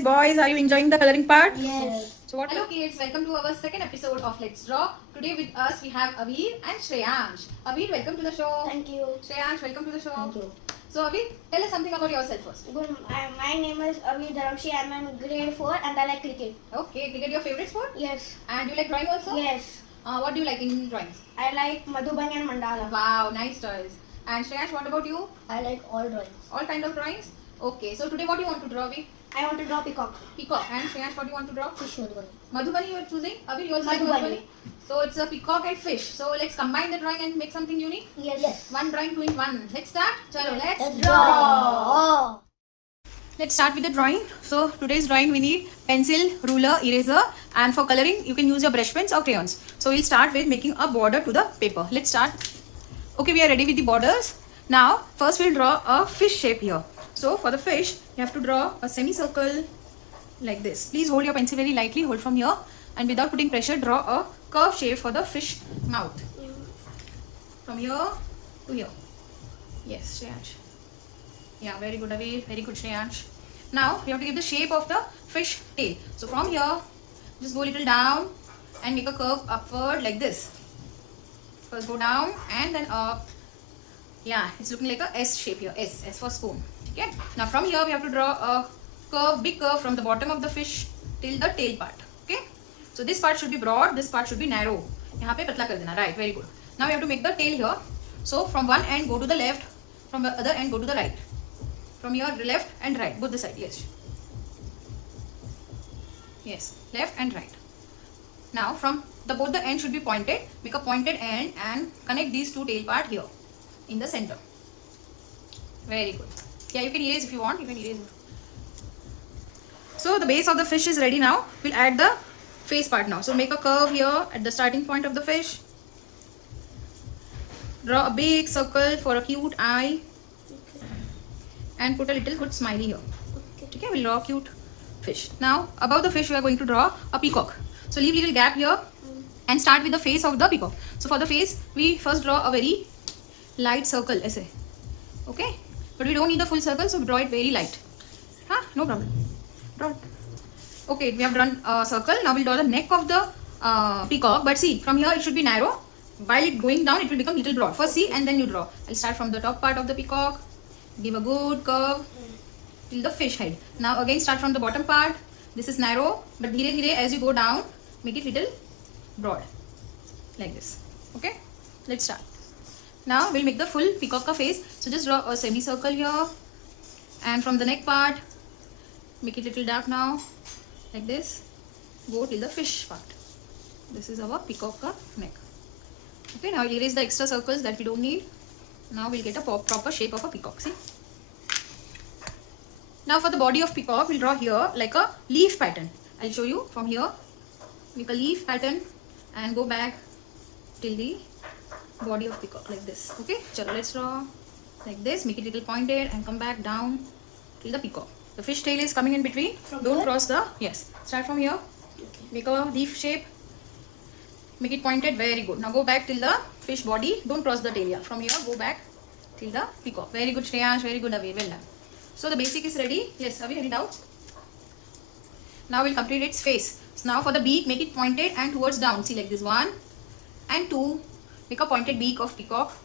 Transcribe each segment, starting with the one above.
Yes, boys, are you enjoying the coloring part? Yes. So what? Hello kids, welcome to our second episode of Let's Draw. Today with us we have Aveer and Shreyansh. Aveer, welcome to the show. Thank you. Shreyansh, welcome to the show. Thank you. So Aveer, tell us something about yourself first. Good. My name is Avi Dharamshi. I'm in grade 4 and I like cricket. Okay, cricket your favorite sport? Yes. And you like drawing also? Yes. What do you like in drawings? I like Madhubani and Mandala. Wow, nice choice. And Shreyansh, what about you? I like all drawings. All kind of drawings? Okay, so today what do you want to draw, Aveer? I want to draw peacock. Peacock. And Shreyansh, what do you want to draw? Fish Madhubani. Madhubani you are choosing? Aveer, you also like Madhubani. Madhubani? So it's a peacock and fish. So let's combine the drawing and make something unique. Yes. One drawing, two in one. Let's start. Chalo, let's draw. Let's start with the drawing. So today's drawing we need pencil, ruler, eraser, and for coloring you can use your brush pens or crayons. So we'll start with making a border to the paper. Let's start. Okay, we are ready with the borders. Now first we'll draw a fish shape here. So for the fish you have to draw a semicircle like this. Please hold your pencil very lightly, hold from here, and without putting pressure draw a curved shape for the fish mouth. From here to here. Yes, Shreyansh. Yeah, very good, Aveer. Very good, Shreyansh. Now we have to give the shape of the fish tail. So from here, just go a little down and make a curve upward like this. First go down and then up. Yeah, it's looking like a S shape here. S for spoon. Okay. Now from here we have to draw a curve, big curve from the bottom of the fish till the tail part. Okay. So this part should be broad. This part should be narrow. यहाँ पे पतला कर देना. Right. Very good. Now we have to make the tail here. So from one end go to the left, from the other end go to the right. From your left and right, both the side. Yes. Yes, left and right. Now from both the ends should be pointed. Make a pointed end and connect these two tail part here in the center. Very good. Yeah, you can erase if you want. You can erase. So the base of the fish is ready now. We'll add the face part now. So make a curve here at the starting point of the fish. Draw a big circle for a cute eye. And put a little good smiley here. Okay, we'll draw a cute fish. Now above the fish we are going to draw a peacock. So leave little gap here and start with the face of the peacock. So for the face we first draw a very light circle, ऐसे. Okay, but we don't need the full circle, so draw it very light. Huh? No problem. Draw it. Okay, we have drawn a circle. Now we'll draw the neck of the peacock. But see, from here it should be narrow. While it going down, it will become little broad. First see and then you draw. I'll start from the top part of the peacock. Give a good curve till the fish head. Now again start from the bottom part. This is narrow, but dhire dhire as you go down, make it little broad, like this. Okay, let's start. Now we'll make the full peacock ka face. So just draw a semicircle here, and from the neck part, make it little dark now, like this. Go till the fish part. This is our peacock ka neck. Okay, now we'll erase the extra circles that we don't need. Now we'll get a proper shape of a peacock. See? Now for the body of peacock, we'll draw here like a leaf pattern. I'll show you from here. Make a leaf pattern and go back till the body of peacock like this. Okay? Chalo, let's draw like this. Make it little pointed and come back down till the peacock. The fish tail is coming in between. Don't cross the... Yes. Start from here. Make a leaf shape. Make it pointed. Very good. Now go back till the fish body. Don't cross the tail here. From here, go back till the peacock. Very good, Shreyansh. Very good, Aveer. Well done. So the basic is ready. Yes, Aveer, any doubts? Now we'll complete its face. So now for the beak, make it pointed and towards down. See, like this. 1 and 2. Make a pointed beak of peacock.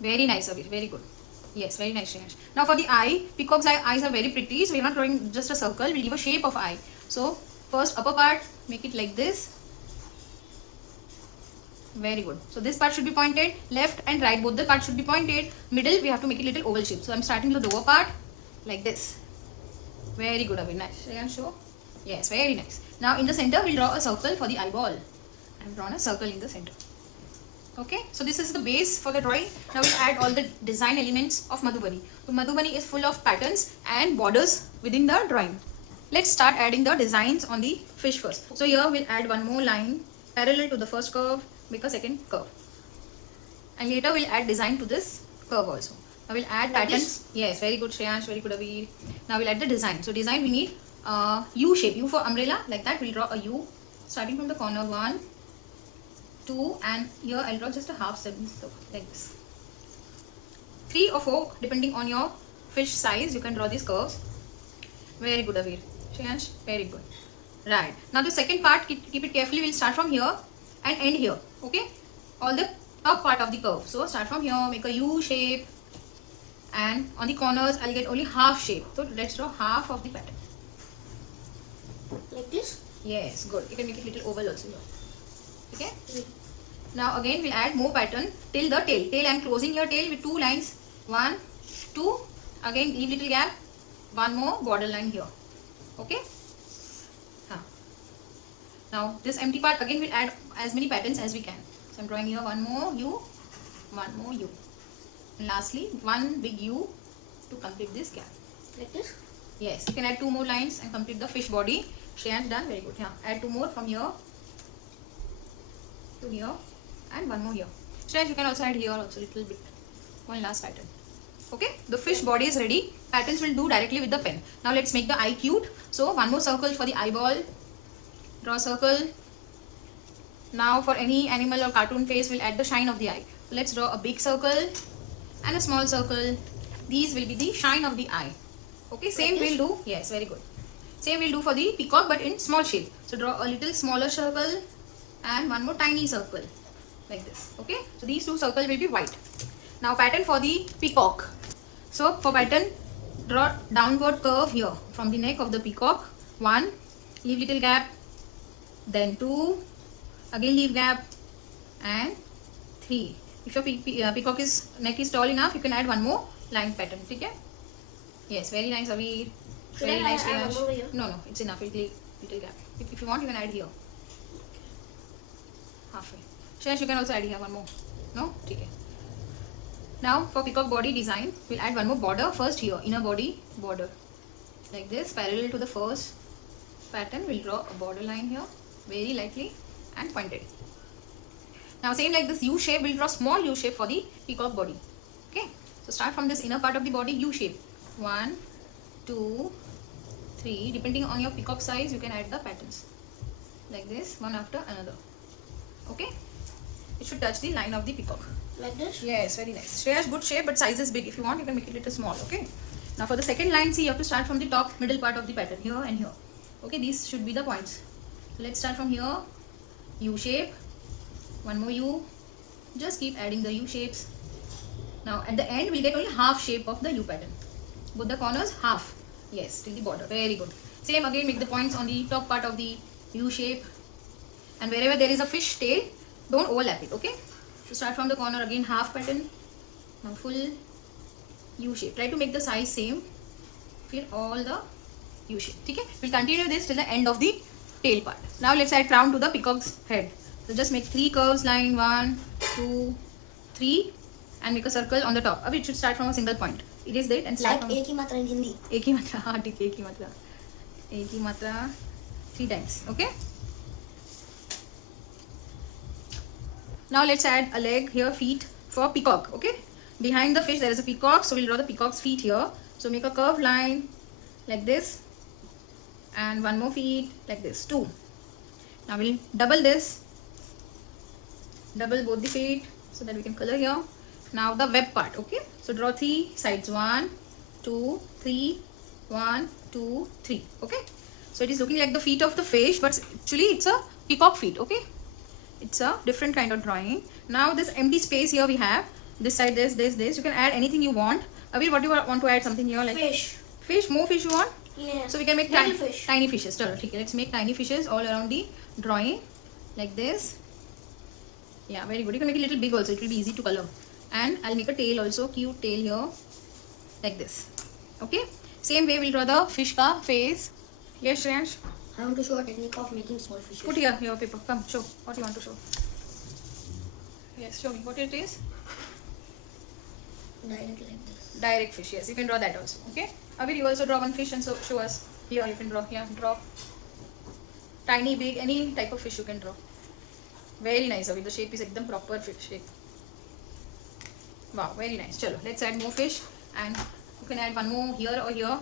Very nice, Aveer. Very good. Yes, very nice, Shreyansh. Now for the eye, peacock's eyes are very pretty. So we're not drawing just a circle. We'll give a shape of eye. So first upper part, make it like this. Very good. So this part should be pointed. Left and right, both the parts should be pointed. Middle, we have to make it little oval shape. So I'm starting with the lower part like this. Very good, Aveer. Nice. Shreyansh, show. Yes, very nice. Now in the center, we'll draw a circle for the eyeball. I've drawn a circle in the center. Okay, so this is the base for the drawing. Now we'll add all the design elements of Madhubani. So Madhubani is full of patterns and borders within the drawing. Let's start adding the designs on the fish first. So here we'll add one more line parallel to the first curve, make a second curve. And later we'll add design to this curve also. Now we'll add patterns. Yes, very good, Shreyansh, very good, Aveer. Now we'll add the design. So design we need U shape, U for umbrella, like that. We'll draw a U starting from the corner. 1, 2, and here I'll draw just a half semicircle like this. 3 or 4 depending on your fish size, you can draw these curves. Very good, Avir. Shreyansh, very good. Right. Now the second part, keep it carefully. We'll start from here and end here. Okay? All the top part of the curve. So start from here, make a U shape. And on the corners, I'll get only half shape. So let's draw half of the pattern. Like this? Yes, good. You can make it little oval also here. Okay? Now again, we'll add more pattern till the tail. Tail, I'm closing your tail with 2 lines. 1, 2. Again, leave little gap. 1 more border line here. Okay? Now this empty part again we'll add as many patterns as we can. So I'm drawing here 1 more U, 1 more U. And lastly, 1 big U to complete this gap. Like this? Yes, you can add 2 more lines and complete the fish body. Shreyansh done, very good. Yeah, add 2 more from here to here and 1 more here. Shreyansh, you can also add here also little bit. 1 last pattern. Okay, the fish body is ready. Patterns will do directly with the pen. Now let's make the eye cute. So 1 more circle for the eyeball. Draw a circle. Now for any animal or cartoon face, we'll add the shine of the eye. So let's draw a big circle and a small circle. These will be the shine of the eye. Okay, same we'll do. Yes, very good. Same we'll do for the peacock but in small shape. So draw a little smaller circle and 1 more tiny circle like this. Okay, so these 2 circles will be white. Now pattern for the peacock. So for pattern, draw downward curve here from the neck of the peacock. 1, leave little gap. Then 2, again leave gap, and 3. If your peacock neck is tall enough, you can add 1 more line pattern. Okay? Yes, very nice, Avir. Very nice. Add 1 more here? No, it's enough. We'll leave little gap. If you want, you can add here. Halfway. Shreyansh, you can also add here 1 more. No? Okay. Now for peacock body design, we'll add 1 more border. First here, inner body border. Like this, parallel to the first pattern, we'll draw a border line here. Very lightly and pointed. Now same like this U shape, we'll draw small U shape for the peacock body. Okay, so start from this inner part of the body, U shape. 1, 2, 3. Depending on your peacock size, you can add the patterns like this, one after another. Okay, it should touch the line of the peacock. Like this? Yes, very nice. Shreya's good shape, but size is big. If you want, you can make it little small. Okay, now for the second line, see, you have to start from the top middle part of the pattern, here and here. Okay, these should be the points. Let's start from here. U shape. 1 more U. Just keep adding the U shapes. Now at the end, we'll get only half shape of the U pattern. Both the corners, half. Yes, till the border. Very good. Same again, make the points on the top part of the U shape. And wherever there is a fish tail, don't overlap it. Okay. So start from the corner again, half pattern. Now full U shape. Try to make the size same. Fill all the U shape. Okay. We'll continue this till the end of the tail part. Now let's add crown to the peacock's head. So just make 3 curves line, 1, 2, 3, and make a circle on the top. अब it should start from a single point. Erase that and start like from एक ही मात्रा in Hindi. एक ही मात्रा. हाँ ठीक है, एक ही मात्रा 3 times. Okay. Now let's add a leg here, feet for peacock. Okay. Behind the fish there is a peacock, so we'll draw the peacock's feet here. So make a curved line like this. And 1 more feet like this, 2. Now we'll double this, double both the feet so that we can color here. Now the web part. Okay, so draw 3 sides, 1, 2, 3, 1, 2, 3. Okay, so it is looking like the feet of the fish, but actually it's a peacock feet. Okay, it's a different kind of drawing. Now this empty space here we have, this side, this, you can add anything you want. Avir, what do you want to add? Something here like fish, more fish you want? Yes. So we can make tiny fishes. Okay, let's make tiny fishes all around the drawing like this. Yeah, very good. You can make it a little big also. It will be easy to color. And I'll make a tail also, cute tail here like this. Okay. Same way we'll draw the fish ka face. Yes, Shreyansh. I want to show a technique of making small fishes. Put here your paper. Come, show what you want to show. Yes, show me what it is. Direct like this. Direct fish. Yes, you can draw that also. Okay. Avir, you also draw 1 fish and so show us. Here you can draw. Here, draw. Tiny, big, any type of fish you can draw. Very nice, Avir. The shape is ekdam proper fish shape. Wow, very nice. Chalo, let's add more fish, and you can add 1 more here or here.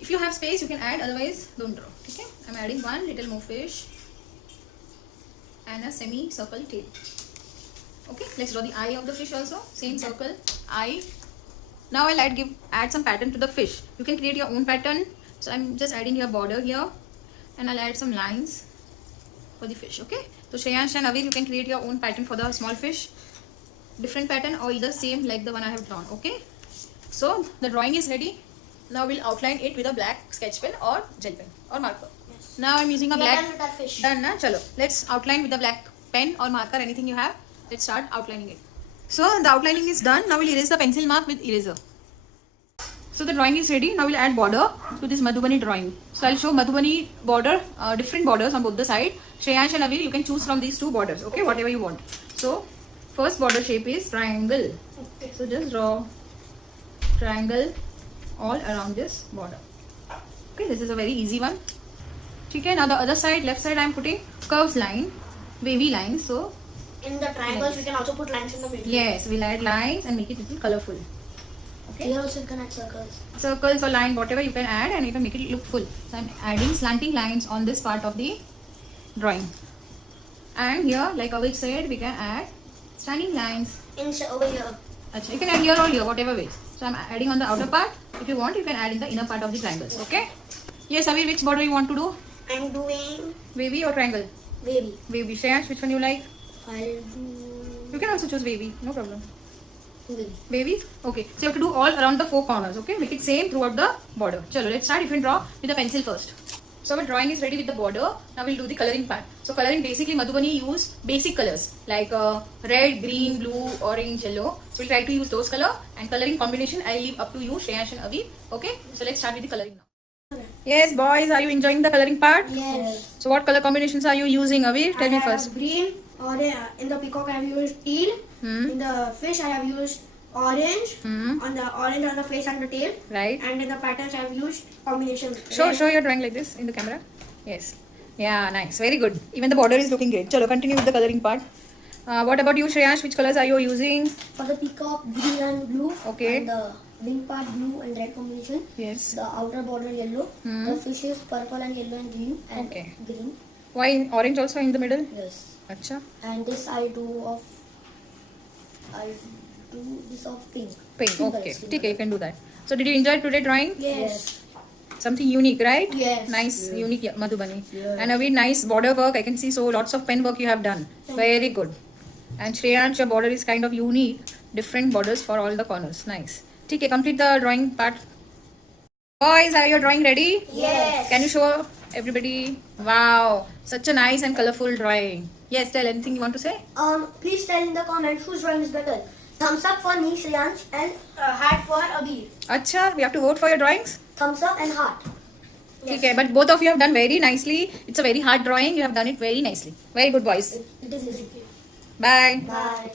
If you have space, you can add. Otherwise, don't draw. Okay. I'm adding 1 little more fish and a semi-circle tail. Okay. Let's draw the eye of the fish also. Same circle. Eye. Now I'll add some pattern to the fish. You can create your own pattern. So I'm just adding your border here, and I'll add some lines for the fish. Okay. So Shreyansh and Avir, you can create your own pattern for the small fish. Different pattern or either same like the one I have drawn. Okay. So the drawing is ready. Now we'll outline it with a black sketch pen or gel pen or marker. Yes. Now I'm using a We are black. done with our fish. Done, na? Chalo. Let's outline with the black pen or marker, anything you have. Let's start outlining it. So the outlining is done. Now we'll erase the pencil mark with eraser. So the drawing is ready. Now we'll add border to this Madhubani drawing. So I'll show Madhubani border, different borders on both the side. Shreyansh and Avir, you can choose from these two borders. Okay, whatever you want. So first border shape is triangle. Okay. So just draw triangle all around this border. Okay, this is a very easy one. Okay, now the other side, left side, I am putting curves line, wavy lines. So In the triangles, we can also put lines in the middle. yes, we'll add lines and make it little colorful. Okay, Here also you can add circles. circles or line, whatever you can add, and you can make it look full. So I'm adding slanting lines on this part of the drawing. And here, like Avik said, we can add standing lines. Over here. Achha, you can add here or here, whatever ways. So I'm adding on the outer part. If you want, you can add in the inner part of the triangles. Okay. Yes, Avir, which border you want to do? I'm doing Wavy or triangle? wavy. Wavy. Shreyansh, which one you like? I'll do You can also choose wavy. No problem. wavy. Wavy? Okay. So you have to do all around the four corners. Okay. Make it same throughout the border. Chalo, let's start. You can draw with the pencil first. So our drawing is ready with the border. Now we'll do the coloring part. So coloring, basically Madhubani use basic colors like red, green, blue, orange, yellow. So we'll try to use those color, and coloring combination I'll leave up to you, Shreyansh and Avir. Okay. So let's start with the coloring now. Yes, boys, are you enjoying the coloring part? Yes. So what color combinations are you using, Avir? Tell me first. Green, orange. In the peacock, I have used teal. In the fish, I have used orange. On the orange on the face and the tail. Right. And in the patterns, I have used combination. Show your drawing like this in the camera. Yes. Yeah, nice. Very good. Even the border is looking great. Chalo, continue with the coloring part. What about you, Shreyansh? Which colors are you using? For the peacock, green and blue. Okay. And the wing part, blue and red combination. Yes. The outer border, yellow. The fish is purple and yellow and green. And Okay. green. Why orange also in the middle? Yes. Acha. And this I'll do this of pink. Pink. Pink Okay. colors, Okay, you can do that. So did you enjoy today drawing? Yes. Something unique, right? Yes. Nice, unique Madhubani. Yes. And a very nice border work. I can see so lots of pen work you have done. Very good. And Shreyansh, your border is kind of unique. Different borders for all the corners. Nice. Okay, complete the drawing part. Boys, are your drawing ready? Yes. Can you show everybody? Wow, such a nice and colorful drawing. Yes, tell anything you want to say? Please tell in the comments whose drawing is better. Thumbs up for me, Shreyansh, and heart for Abir. Acha, we have to vote for your drawings? Thumbs up and heart. Yes. Okay, but both of you have done very nicely. It's a very hard drawing. You have done it very nicely. Very good, boys. It is easy. Bye. Bye.